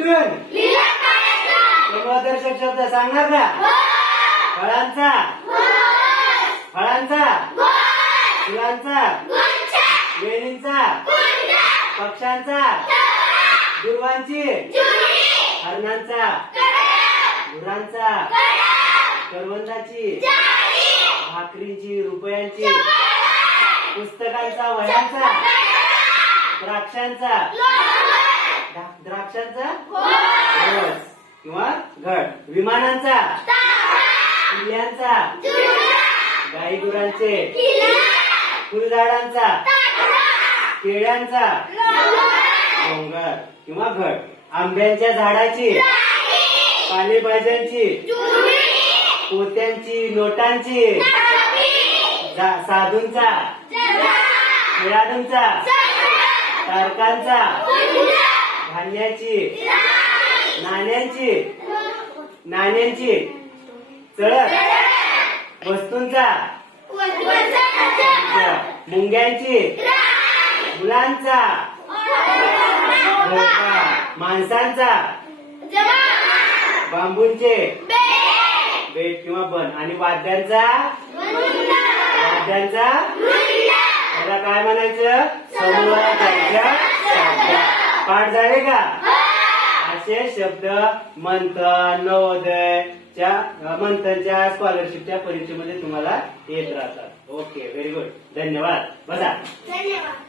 कुठून समूहदर्शक शब्द सांगणार का फळांचा. फळांचा. फुलांचा. वेणींचा पक्ष्यांचा. दुर्वांची. हरणांचा. गुरांचा. करवंदाची. भाकरींची रुपयांची. पुस्तकांचा वह्यांचा. द्राक्षांचा. द्रा- द्राक्षांचा रस किंवा घड. विमानांचा? किल्ल्यांचा? गाई गुरांचे फुलझाडांचा? केळ्यांचा? डोंगर किंवा घड. आंब्यांच्या झाडाची? पालेभाज्यांची? पोत्यांची? नोटांची? जा- साधूंचा? खेळाडूंचा? तारकांचा? धान्याची. नाण्यांची. नाण्यांची. चळत वस्तूंचा. मुंग्यांची. मुलांचा. माणसांचा. बांबूंचे. बेट किंवा बन. आणि वाद्यांचा? वाद्यांचा? त्याला काय म्हणायचं? समूहाच्या पाठ झाले का? असे शब्द मंथन नवोदयच्या मंथनच्या स्कॉलरशिपच्या परीक्षेमध्ये तुम्हाला येत राहतात. ओके व्हेरी गुड धन्यवाद. बसा. धन्यवाद.